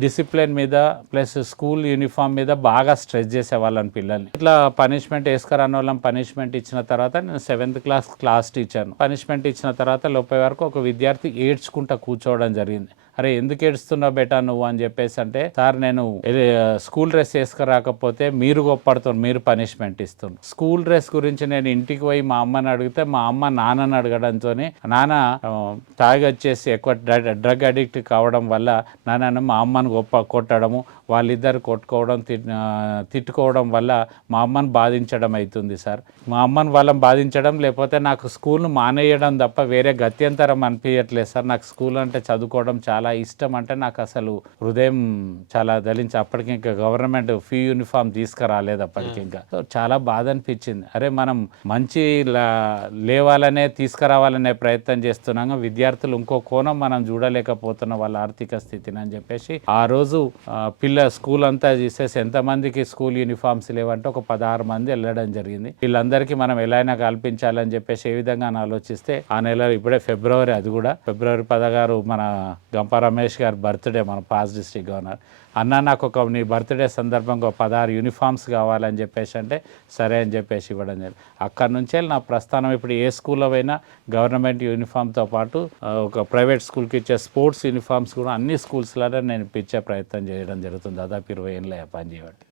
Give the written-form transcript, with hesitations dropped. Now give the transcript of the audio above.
Discipline మీద plus school uniform మీద బాగా స్ట్రెస్ చేసేవాళ్ళని పిల్లల్ని. ఇట్లా పనిష్మెంట్ వేసుకురాని వాళ్ళం పనిష్మెంట్ ఇచ్చిన తర్వాత నేను 7th క్లాస్ టీచర్ను. పనిష్మెంట్ ఇచ్చిన తర్వాత లోపే వరకు ఒక విద్యార్థి ఏడ్చుకుంటా కూర్చోవడం జరిగింది. అరే ఎందుకు ఏడుస్తున్నావు బేటా నువ్వు అని చెప్పేసి అంటే, సార్ నేను స్కూల్ డ్రెస్ వేసుకురాకపోతే మీరు గొప్పడుతున్నారు, మీరు పనిష్మెంట్ ఇస్తున్నారు. స్కూల్ డ్రెస్ గురించి నేను ఇంటికి పోయి మా అమ్మని అడిగితే మా అమ్మ నాన్నని అడగడంతో నాన్న తాగొచ్చేసి ఎక్కువ డ్రగ్ అడిక్ట్ కావడం వల్ల నాన్నను మా అమ్మని కొట్టడము, వాళ్ళిద్దరు కొట్టుకోవడం తిట్టుకోవడం వల్ల మా అమ్మని బాధించడం అవుతుంది సార్. మా అమ్మని వాళ్ళని బాధించడం లేకపోతే నాకు స్కూల్ను మానేయడం తప్ప వేరే గత్యంతరం అనిపించట్లేదు సార్. నాకు స్కూల్ అంటే చదువుకోవడం చాలా ఇష్టం. అంటే నాకు అసలు హృదయం చాలా దళించి అప్పటికి ఇంకా గవర్నమెంట్ ఫీ యూనిఫామ్ తీసుకురాలేదు అప్పటికి ఇంకా. చాలా బాధ అనిపించింది. అరే మనం మంచి లేవాలనే తీసుకురావాలనే ప్రయత్నం చేస్తున్నాం, విద్యార్థులు ఇంకో కోణం మనం చూడలేకపోతున్నాం వాళ్ళ ఆర్థిక స్థితిని అని చెప్పేసి ఆ రోజు స్కూల్ అంతా చూసేసి ఎంతమందికి స్కూల్ యూనిఫామ్స్ లేవంటే ఒక 16 మంది వెళ్ళడం జరిగింది. వీళ్ళందరికీ మనం ఎలా అయినా కల్పించాలని చెప్పేసి ఏ విధంగా ఆలోచిస్తే ఆ నెల ఇప్పుడే ఫిబ్రవరి, అది కూడా ఫిబ్రవరి 16 మన గంప రమేష్ గారి బర్త్డే, మన పాస్ డిస్ట్రిక్ట్ గవర్నర్ అన్న నాకు నీ బర్త్డే సందర్భంగా 16 యూనిఫామ్స్ కావాలని చెప్పేసి అంటే సరే అని చెప్పేసి ఇవ్వడం జరిగింది. అక్కడి నుంచే నా ప్రస్థానం ఇప్పుడు ఏ స్కూల్లో అయినా గవర్నమెంట్ యూనిఫామ్తో పాటు ఒక ప్రైవేట్ స్కూల్కి ఇచ్చే స్పోర్ట్స్ యూనిఫామ్స్ కూడా అన్ని స్కూల్స్లోనే నేను ఇచ్చే ప్రయత్నం చేయడం జరుగుతుంది. దాదాపు 20 ఏళ్ళ పని చేయబట్టి.